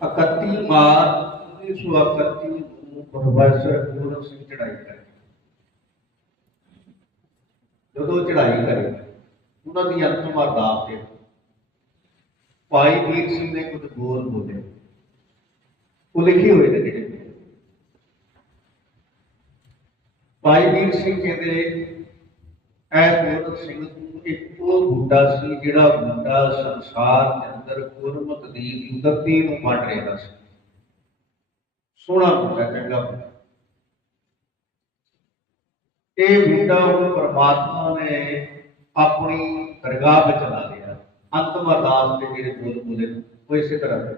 31 March 1931 ਨੂੰ professor Puran Singh ਚੜਾਈ ਕਰੇ। ਜਦੋਂ ਚੜਾਈ ਕਰੇ, ਉਹਨਾਂ ਦੀ ਅੰਤਮ ਅਰਦਾਸ ਤੇ ਭਾਈ ਵੀਰ ਸਿੰਘ ਨੇ ਕੁਝ ਬੋਲ ਬੋਲੇ ਉਹ ਲਿਖੇ ਹੋਏ ਨੇ ਜਿਹੜੇ। ਭਾਈ ਵੀਰ ਸਿੰਘ ਕਹਿੰਦੇ, ਐ ਪੂਰਨ ਸਿੰਘ ਤੂੰ ਇੱਕੋ ਬੁੱਢਾ ਸੀ ਜਿਹੜਾ ਬੁੱਢਾ ਸੰਸਾਰ ਦੇ ਅੰਦਰ ਗੁਰਮਤ ਦੀ ਉਦਤੀ ਨੂੰ ਵੰਡ ਰਿਹਾ ਸੀ। ਸੋਹਣਾ ਬੁੱਢਾ ਚੰਗਾ ਬੁੱਢਾ ਇਹ ਬੁੱਢਾ ਉਹ ਪਰਮਾਤਮਾ ਨੇ ਆਪਣੀ ਦਰਗਾਹ ਵਿੱਚ ਲਾ ਲਿਆ। ਅੰਤਮ ਅਰਦਾਸ ਦੇ ਜਿਹੜੇ ਬੋਲ ਬੋਲੇ ਉਹ ਇਸੇ ਤਰ੍ਹਾਂ ਦੇ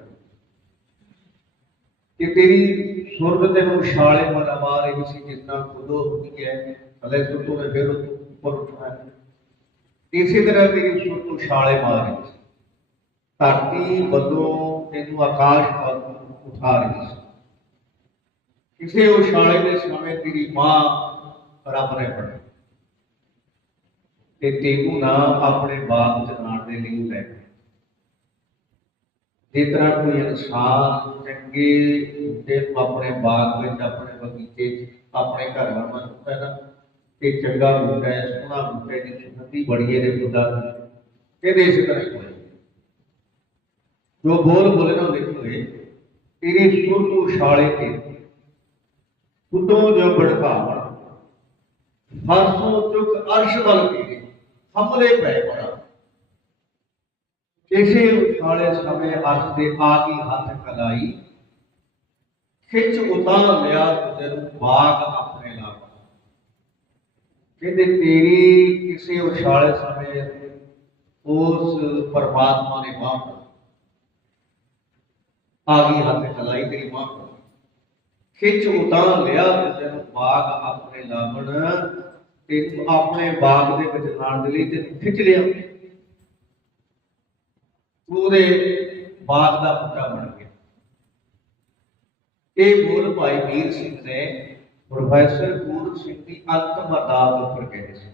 ਕਿ ਤੇਰੀ ਸੁਰਗ ਤੇ ਨੂੰ ਛਾਲੇ ਮਰਾ ਮਾਰ ਸੀ ਜਿੰਨਾ ਖੁਦੋ ਹੁੰਦੀ ਹੈ ਥਲੇ ਸੁਰਤੋਂ ਨੇ ਫਿਰ ਉੱਪਰ ਉੱਠਣਾ ਹੈ। ਇਸੇ ਤਰ੍ਹਾਂ ਤੇਰੀ ਸੁਰਤ ਤੋਂ ਛਾਲੇ ਮਾਰ ਰਹੀ ਸੀ। ਧਰਤੀ ਵੱਲੋਂ ਤੈਨੂੰ ਆਕਾਸ਼ ਵੱਲ ਉਠਾ ਰਹੀ ਸੀ। ਕਿਸੇ ਉਹ ਛਾਲੇ ਦੇ ਸਮੇਂ ਤੇਰੀ ਮਾਂ ਰੱਬ ਨੇ ਫੜਿਆ ਤੇ ਤੈਨੂੰ ਨਾ ਆਪਣੇ ਬਾਪ ਚ ਨਾਣ ਦੇ ਲਈ ਲੈ ਗਿਆ ਜਿਸ ਤਰ੍ਹਾਂ ਕੋਈ ਇਨਸਾਨ ਚੰਗੇ ਤੇ ਆਪਣੇ ਬਾਗ ਵਿੱਚ, ਆਪਣੇ ਬਗੀਚੇ 'ਚ ਆਪਣੇ ਘਰ ਵਰਮਾ ਸੁੱਤਾ ਨਾ ਤੇ ਚੰਗਾ ਬੂਟਾ ਹੈ, ਸੋਹਣਾ ਬੂਟਾ ਦੀ ਸੁਗੰਧੀ ਬੜੀ ਇਹਦੇ ਬੁੱਧਾ ਇਹਦੇ ਇਸੇ ਤਰ੍ਹਾਂ ਹੀ ਹੋਇਆ। ਜੋ ਬੋਲ ਬੋਲੇ ਨਾ ਲਿਖੇ ਹੋਏ ਸੁਰ ਤੋਂ ਛਾਲੇ ਤੇ ਉਦੋਂ ਜੋ ਭੜਕਾਵਣ ਹਰਸੋਂ ਚੁੱਕ ਅਰਸ਼ ਵੱਲ ਕੇ ਹਮਲੇ ਪੈ ਪੜਾ ਇਸੇ ਉਛਾਲੇ ਸਮੇਂ ਅਰਸ਼ ਦੇ ਆ ਗਈ ਹੱਥ ਕਲਾਈ, ਖਿੱਚ ਉਤਾਰ ਲਿਆ ਤੈਨੂੰ ਬਾਗ ਆਪਣੇ ਕਹਿੰਦੇ ਤੇਰੀ ਕਿਸੇ ਉਛਾਲੇ ਸਮੇਂ ਉਸ ਪਰਮਾਤਮਾ ਨੇ ਬਾਹ ਆ ਗਈ ਹੱਥ ਕਲਾਈ ਤੇਰੀ ਬਾਹ ਖਿੱਚ ਉਤਾਰ ਲਿਆ ਤੈਨੂੰ ਬਾਗ ਆਪਣੇ ਲਾਵਣ ਤੇ ਆਪਣੇ ਬਾਗ ਦੇ ਵਿੱਚ ਜਾਣ ਦੇ ਲਈ ਤੈਨੂੰ ਖਿੱਚ ਲਿਆ। ਪੂਰੇ ਬਾਗ ਦਾ ਬੂਟਾ ਬਣ ਗਿਆ। ਇਹ ਬੋਲ ਭਾਈ ਵੀਰ ਸਿੰਘ ਨੇ ਪ੍ਰੋਫੈਸਰ ਪੂਰਨ ਸਿੰਘ ਦੀ ਅੰਤਮ ਅਰਦਾਸ ਉੱਪਰ ਕਹੇ ਸੀ